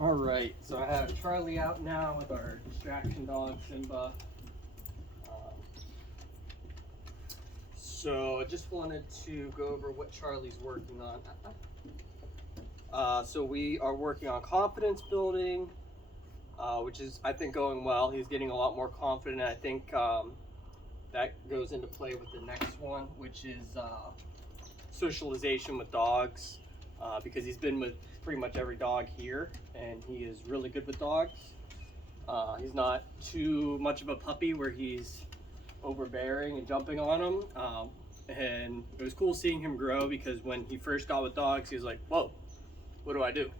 All right, so I have Charlie out now with our distraction dog, Simba. So I just wanted to go over what Charlie's working on. So we are working on confidence building, which is, I think, going well. He's getting a lot more confident. I think that goes into play with the next one, which is socialization with dogs, because he's been with pretty much every dog here, and he is really good with dogs. He's not too much of a puppy where he's overbearing and jumping on them. And it was cool seeing him grow, because when he first got with dogs, he was like, whoa, what do I do?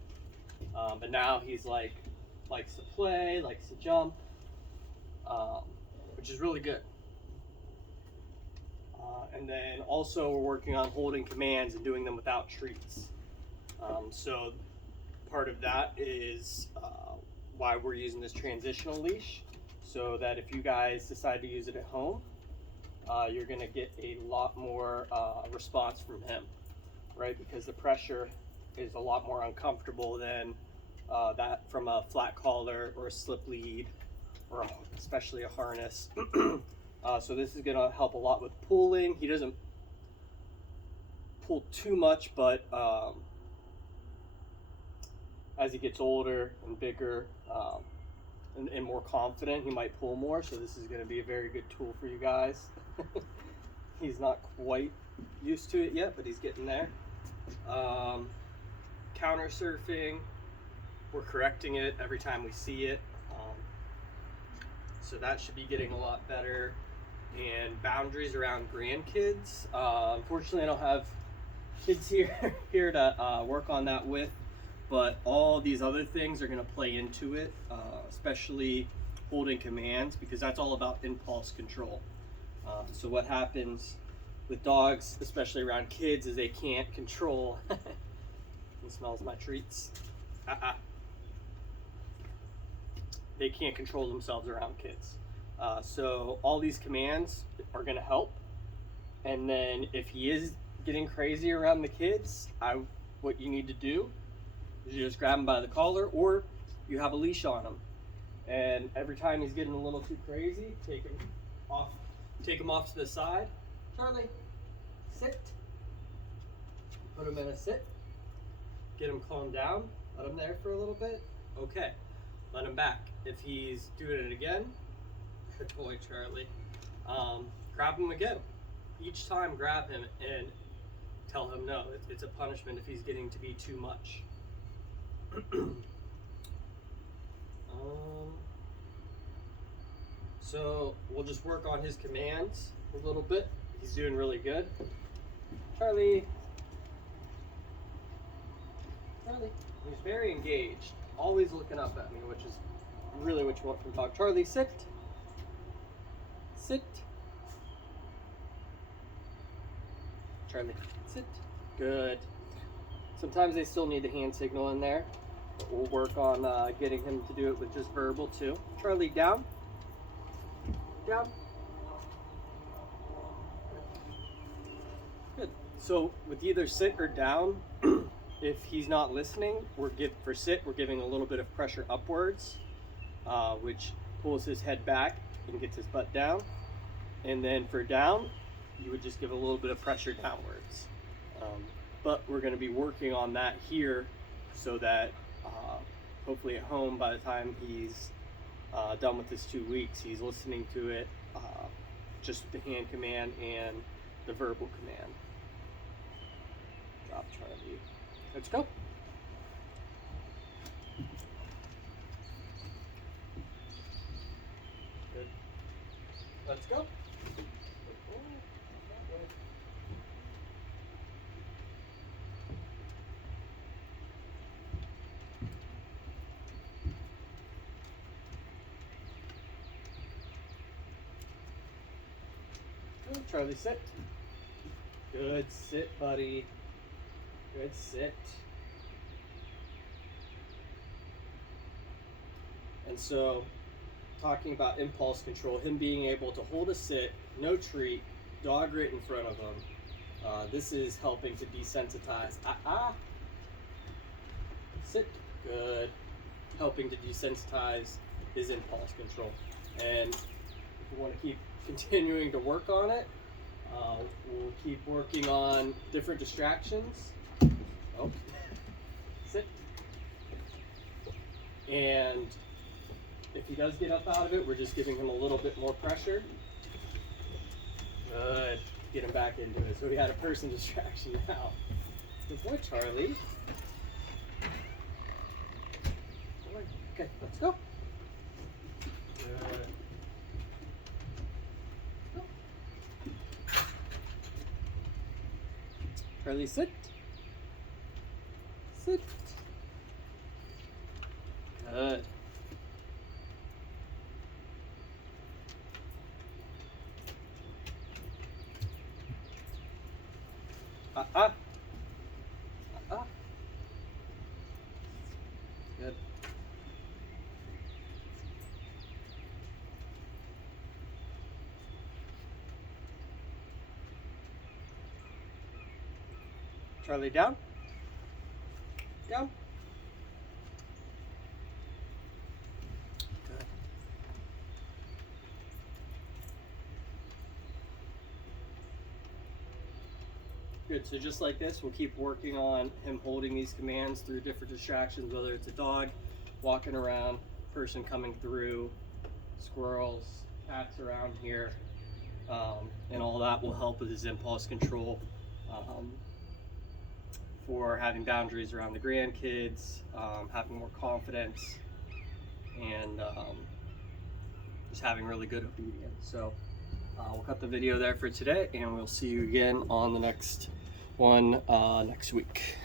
But now he's like, likes to play, likes to jump, which is really good. And then also we're working on holding commands and doing them without treats. So part of that is why we're using this transitional leash, so that if you guys decide to use it at home, you're gonna get a lot more response from him, right? Because the pressure is a lot more uncomfortable than that from a flat collar or a slip lead, or especially a harness. So this is gonna help a lot with pulling. He doesn't pull too much, but as he gets older and bigger and more confident, he might pull more. So this is going to be a very good tool for you guys. He's not quite used to it yet, but he's getting there. Counter surfing, we're correcting it every time we see it. So that should be getting a lot better. And boundaries around grandkids. Unfortunately, I don't have kids here to work on that with, but all these other things are going to play into it, especially holding commands, because that's all about impulse control. So what happens with dogs, especially around kids, is they can't control. He smells my treats. They can't control themselves around kids. So all these commands are going to help. And then if he is getting crazy around the kids, what you need to do is you just grab him by the collar, or you have a leash on him. And every time he's getting a little too crazy, take him off to the side. Charlie, sit. Put him in a sit. Get him calmed down. Let him there for a little bit. Okay, let him back. If he's doing it again, good boy, Charlie. Grab him again. Each time, grab him and tell him no. It's a punishment if he's getting to be too much. So we'll just work on his commands a little bit. He's doing really good. Charlie. He's very engaged, always looking up at me, which is really what you want from a dog. Charlie, sit. Sit. Charlie, sit. Good. Sometimes they still need the hand signal in there, but we'll work on getting him to do it with just verbal too. Charlie, down. Down. Good. So with either sit or down, if he's not listening, for sit, we're giving a little bit of pressure upwards, which pulls his head back and gets his butt down. And then for down, you would just give a little bit of pressure downwards. But we're going to be working on that here, so that hopefully at home, by the time he's done with his 2 weeks, he's listening to it, just the hand command and the verbal command. Drop Charlie. Let's go. Good. Let's go. Good. Charlie, sit. Good sit, buddy. Good sit. And so, talking about impulse control, him being able to hold a sit, no treat, dog right in front of him, this is helping to desensitize. Sit. Good. helping to desensitize his impulse control. And if you want to keep continuing to work on it, we'll keep working on different distractions. Oh, sit. And if he does get up out of it, we're just giving him a little bit more pressure. Good. Get him back into it. So we had a person distraction now. Good boy, Charlie. Boy. Okay, let's go. Good. Go. Charlie, sit. Sit. Good. Good. Charlie, down. Down. Good. Good, so just like this, we'll keep working on him holding these commands through different distractions, whether it's a dog walking around, person coming through, squirrels, cats around here, and all that will help with his impulse control, for having boundaries around the grandkids, having more confidence, and just having really good obedience. So we'll cut the video there for today, and we'll see you again on the next one next week.